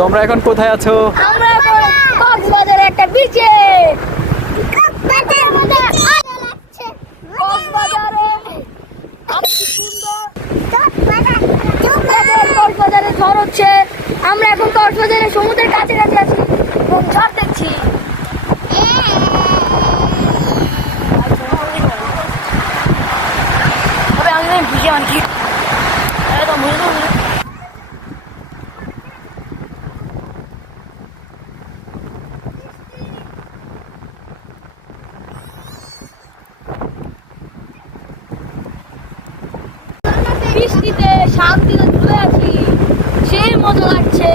তোমরা এখন কোথায় আছো? আমরা এখন কক্সবাজারে একটা বিচে। কক্সবাজারে ঝড় হচ্ছে। আমরা এখন কক্সবাজারের সমুদ্রের কাছাকাছি আছি এবং ঝড় দেখছি। বৃষ্টিতে শান্তিতে চলে আছি, সেই মজা লাগছে।